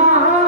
সে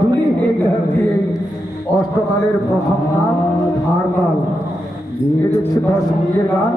ধুলি হয়ে অষ্টকালের প্রথম নাম হারতাল হচ্ছে দশ মিনিটের গান।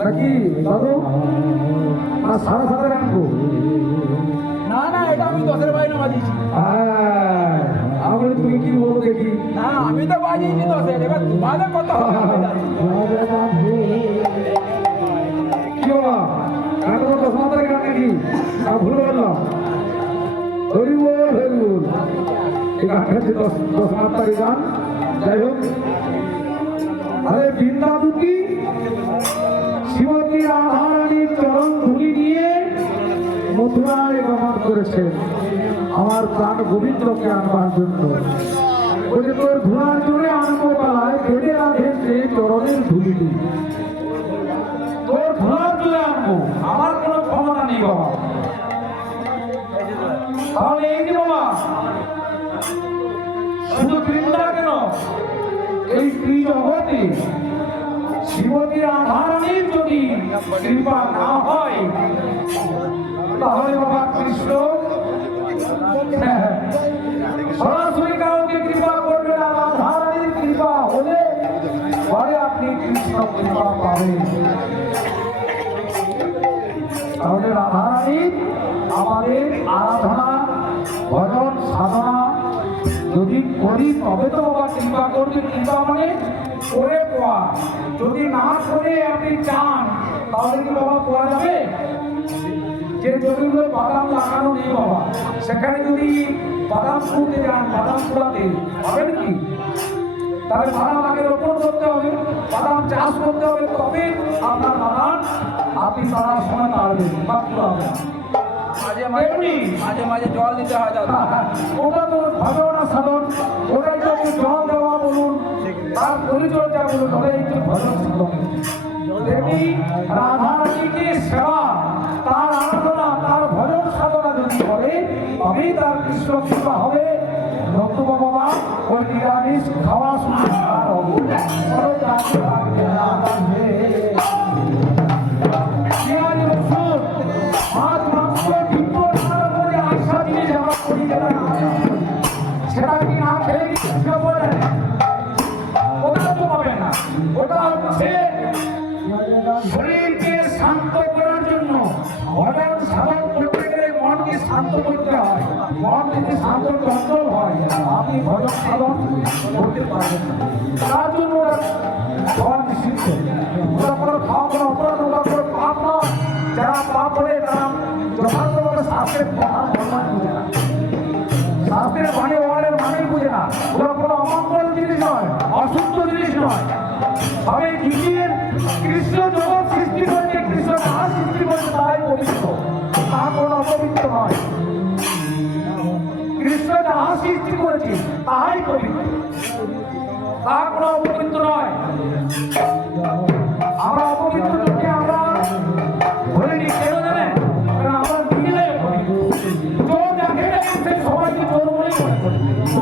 নাকি দাদু? না সারা সারা রাখব না না এটা আমি দশের বাইরে বাজিয়েছি। হ্যাঁ আমি তুমি কি বলো দেখি। না আমি তো বাজিয়েছি দশের এবার তোমাদের কথা হবে দশ মাত্রার গান যাই হোক আরে বৃন্দা দুটি শিবতী রাধারানীর চরণ ধুলি নিয়ে মথুরায় গমন করেছেন আমার প্রাণ গোবিন্দকে আনবার জন্য তোর ধোঁয়ার জোরে আনব পালায় কেটে রাধেছে চরণের ধুলি তোর ধোঁয়ার জোরে আনব আমার কোনো ক্ষমতা নেই, বাবা। তাহলে এই যে বাবা। শুধু বৃন্দা কেন? এই জগতে শ্রীমতী রাধারানীর যদি কৃপা না হয় তাহলে বাবা কৃষ্ণ হ্যাঁ, সরাসরি কাউকে কৃপা করবে না রাধারানীর কৃপা হলে পরে আপনি কৃষ্ণ কৃপা পাবেন। তাহলে রাধারানী আমাদের আরাধনা ভজন সাধনা। যদি করি তবে তো বাবা কৃপা করবে, কৃপা মানে করে পোয়া। যদি না করে আপনি চান, তাহলে কি বাবা পোয়া যাবে? যে জমিগুলো বাদাম লাগানো নেই বাবা, সেখানে যদি বাদাম ফুটে যান, বাদাম ফুলাতে হবে কি? তাহলে বাদাম আগে রোপণ করতে হবে, বাদাম চাষ করতে হবে, তবে আপনার বাদাম আপনি তারা সময় পারবেন বা ফুলাবেন মাঝে মাঝে মাঝে মাঝে জল দিতে হয় দাদা। ওটা তো ভজনা সাধন। ওটাই তো জল দেওয়া বলুন, তার পরিচর্যা বলুন, ওটাই ভজন সাধন। দেবী রাধারানীকে তার আরাধনা, তার ভজন সাধনা যদি করে, তবেই তার কৃষ্ণ হবে। নতুবা বাবা ওই নিরামিষ খাওয়া শুরু শান্ত করতে হয় মন যদি শান্ত চঞ্চল হয় আপনি ভজন সাধন করতে পারবেন না তার জন্য খাওয়া নিষিদ্ধ ওরা কোনো খাওয়া কোনো অপরাধ ওরা কোনো পাপ নয় যারা পাপ করে তারা যথার্থভাবে শাস্ত্রের কথা সম্মান বুঝে না শাস্ত্রের বাণী ওয়ার্ডের মানেই বুঝে না ওরা কোনো অমঙ্গল জিনিস নয় অশুদ্ধ জিনিস নয় তবে কৃষ্ণের কৃষ্ণ জগৎ সৃষ্টি করেছে কৃষ্ণ সৃষ্টি করেছে তাই পবিত্র তা কোনো সৃষ্টি করেছে, তাহাই পবিত্র তা কোনো অপবিত্র নয়। আমরা অপবিত্র লোককে আমরা ধরিনি কেন জানেন? কারণ আমরা দেখে সে সবাইকে মনে করে।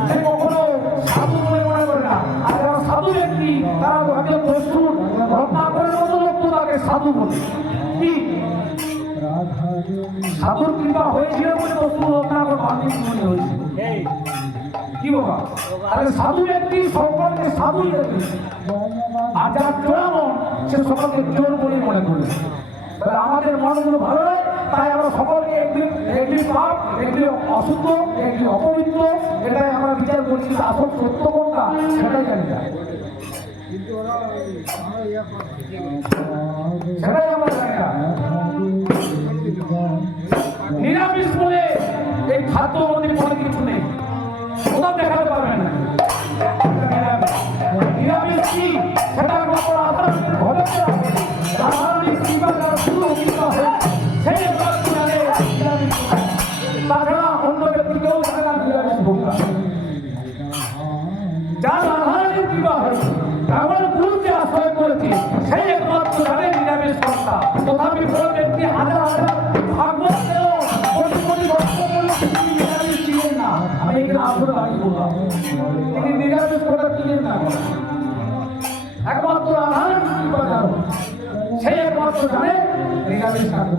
সে কখনো সাধু বলে মনে করে না। আর যারা সাধু ব্যক্তি, তারা ভাবে প্রস্তুত রত্নাকরের মতো লোক তাকে সাধু বলে। কি? সাধুর কৃপা হয়েছিল বলে প্রস্তুত রত্নাকর বাণী মনে হয়েছিল কি বাবা আরে সাধু ব্যক্তি সকলকে সাধু ব্যক্তি। আর যারা চোরামন, সে সকলকে চোর বলে মনে করে। তাহলে আমাদের মনগুলো ভালো নয়, তাই আমরা সকলকে একটি একটি পাপ, একটি অশুদ্ধ, একটি অপবিত্র, এটাই আমরা বিচার করছি আসল সত্য কোনটা, সেটাই জানি না। সেটাই আমরা জানি না। নিরামিষ বলে এই খাদ্য মধ্যে কোনো কিছু একমাত্র জানে নিরামিষ কর্তা তথাপি কোনো ব্যক্তি তিনি নিরামিষ ছিলেন না। তিনি নিরামিষ না। একমাত্র রাধারানীর সেই একমাত্র জানে আ